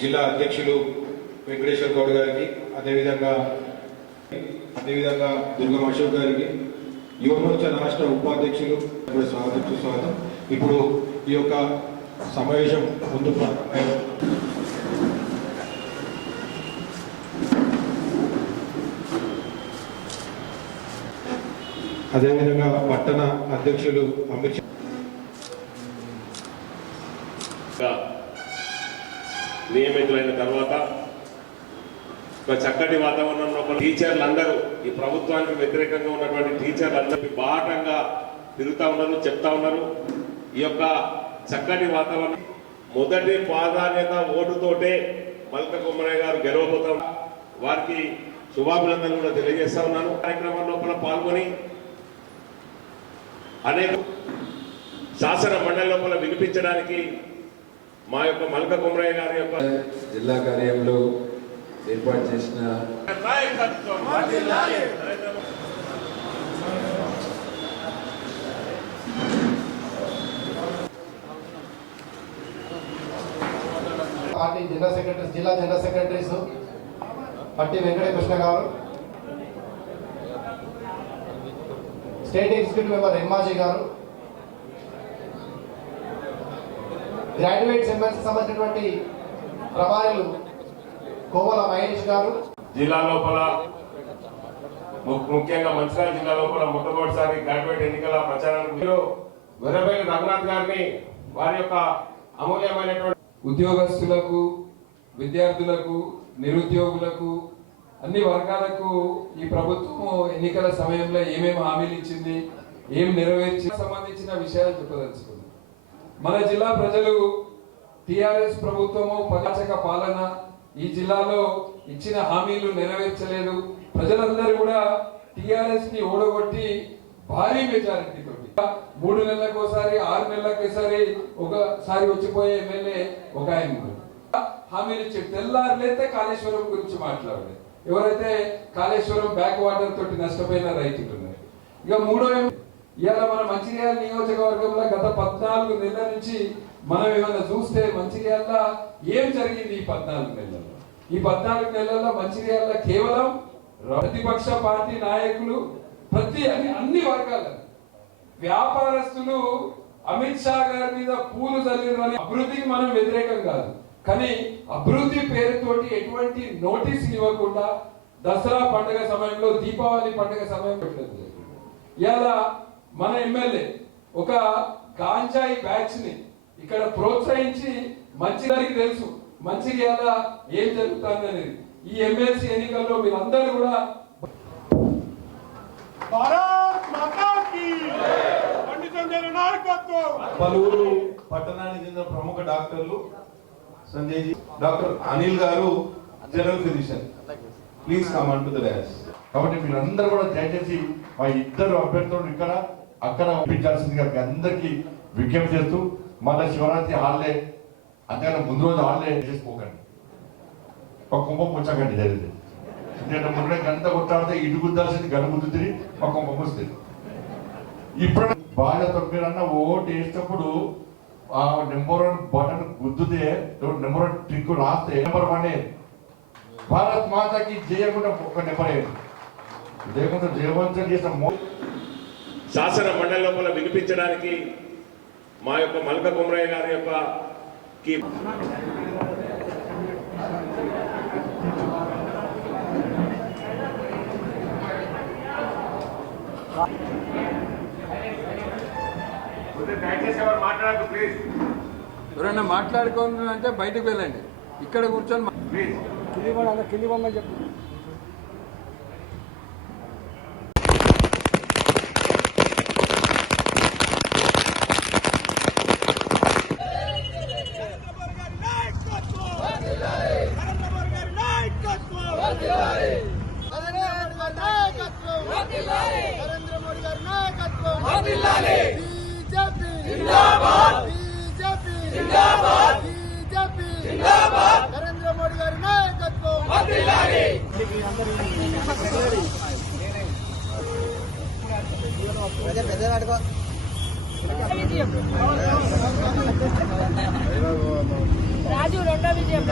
జిల్లా అధ్యక్షులు వెంకటేశ్వర గౌడ్ గారికి అదేవిధంగా అదేవిధంగా దుర్గం అశోక్ గారికి యువమోర్చ రాష్ట్ర ఉపాధ్యక్షులు స్వాగతం సుస్వాగతం. ఇప్పుడు ఈ యొక్క సమావేశం ముందు అదేవిధంగా పట్టణ అధ్యక్షులు అమిత్ షా. నియమితులైన తర్వాత ఒక చక్కటి వాతావరణంలో లోపల టీచర్లు ఈ ప్రభుత్వానికి వ్యతిరేకంగా ఉన్నటువంటి టీచర్లు బాటంగా తిరుగుతా ఉన్నారు చెప్తా ఉన్నారు. ఈ యొక్క చక్కటి వాతావరణం మొదటి ప్రాధాన్యత ఓటుతోటే మల్క కుమ్మరయ్య గారు గెలవబోతా వారికి శుభాభినందనలు కూడా తెలియజేస్తా ఉన్నాను. కార్యక్రమం లోపల పాల్గొని అనేక శాసన మండలి లోపల వినిపించడానికి మా యొక్క మల్క కుమరయ్య గారి యొక్క జిల్లా కార్యంలో ఏర్పాటు చేసిన నాయకత్వం పార్టీ జనరల్ సెక్రటరీస్ జిల్లా జనరల్ సెక్రటరీస్ పట్టి వెంకటకృష్ణ గారు స్టేట్ ఎగ్జిక్యూటివ్ మెంబర్ ఎమ్మాజీ గారు గ్రాడ్యుయేట్స్ ఎంఎస్సీ సంబంధించినటువంటి ప్రభారులు కోవల మహేష్ గారు. జిల్లా లోపల ము- ముఖ్యంగా మంచిర్యాల జిల్లా లోపల మొట్టమొదటిసారి గ్రాడ్యుయేట్ ఎన్నికల ప్రచారానికి మీరు వెర్రబెల్లి రఘునాథ్ గారిని వారి యొక్క అమూల్యమైనటువంటి ఉద్యోగస్తులకు విద్యార్థులకు నిరుద్యోగులకు అన్ని వర్గాలకు ఈ ప్రభుత్వం ఎన్నికల సమయంలో ఏమేమి హామీలు ఇచ్చింది ఏం నెరవేర్చి సంబంధించిన విషయాలు చెప్పదలుచుకుంది మన జిల్లా ప్రజలు టిఆర్ఎస్ ప్రభుత్వము పదాచక పాలన ఈ జిల్లాలో ఇచ్చిన హామీలు నెరవేర్చలేదు. ప్రజలందరూ కూడా టిఆర్ఎస్ని ఓడగొట్టి భారీ మెజారిటీ తోటి మూడు నెలలకు ఒకసారి ఆరు నెలలకు ఒకసారి ఒకసారి వచ్చిపోయే ఎమ్మెల్యే ఒక ఆయన హామీలు ఇచ్చి తెల్లారులైతే కాళేశ్వరం గురించి మాట్లాడలేదు. ఎవరైతే కాళేశ్వరం బ్యాక్ వాటర్ తోటి నష్టపోయిన రైతులు ఉన్నారు. ఇక మూడో ఇవాళ మన మంచిర్యాల నియోజకవర్గంలో గత పద్నాలుగు నెలల నుంచి మనం ఏమైనా చూస్తే మంచిర్యాల ఏం జరిగింది ఈ పద్నాలుగు నెలల్లో? ఈ పద్నాలుగు నెలల్లో మంచిర్యాల కేవలం ప్రతిపక్ష పార్టీ నాయకులు ప్రతి అన్ని అన్ని వర్గాల. వ్యాపారస్తులు అమిత్ షా గారి మీద పూలు చల్లిరు అని అభివృద్ధికి మనం వ్యతిరేకం కాదు. కానీ అభివృద్ధి పేరుతోటి ఎటువంటి నోటీస్ ఇవ్వకుండా దసరా పండుగ సమయంలో దీపావళి పండుగ సమయం పెట్టడం ఇలా మన ఎమ్మెల్యే ఒక గాంజాయి బ్యాచ్ని ఇక్కడ ప్రోత్సహించి మంచిదానికి తెలుసు. మంచిగా ఎలా ఏం జరుగుతుంది అనేది. ఈ ఎమ్మెల్సీ ఎన్నికల్లో మీరందరూ కూడా భారత్ మాతా కీ పండిత సంజయ్ నాయకత్వం! పలువురు పట్టణానికి చెందిన ప్రముఖ డాక్టర్లు సంజయ్ జీ డాక్టర్ అనిల్ గారు general physician. Please come the dash కాబట్టి మీరందరూ కూడా దయచేసి మా ఇద్దరు అభ్యర్థులు ఇక్కడ అక్కడ ఒప్పించాల్సిందిగా మీ అందరికీ విజ్ఞప్తి చేస్తూ మన శివరాత్రి హాల్లే అంతేకాదు ముందు రోజు హాల్లే చేసుకోకండి ఒక కుంభం ముచ్చకండి జరిగింది ఎందుకంటే ముందే గంట కొట్టాడితే ఇటు గుద్దాల్సింది గంట గుద్దుతుంది మా కుంభం వస్తుంది. ఇప్పుడు బాగా తొమ్మిదన్న ఓటు వేసినప్పుడు ఆ నెంబర్ వన్ బటన్ గుద్దుతే నెంబర్ వన్ ట్రిక్ రాస్తే నెంబర్ వన్ భారత్ మాతకి జయకుండా ఒక నెంబర్ అయ్యింది లేకుండా జయవంతం చేసిన మో శాసన మండలి లోపల వినిపించడానికి మా యొక్క మల్క కుమరయ్య గారి యొక్క కి దయచేసి ఎవరు మాట్లాడద్దు ప్లీజ్ ఎవరైనా మాట్లాడుకోను అంటే బయటకు వెళ్ళండి. ఇక్కడ కూర్చొని మా- ప్లీజ్ రాజు రెండో విజయం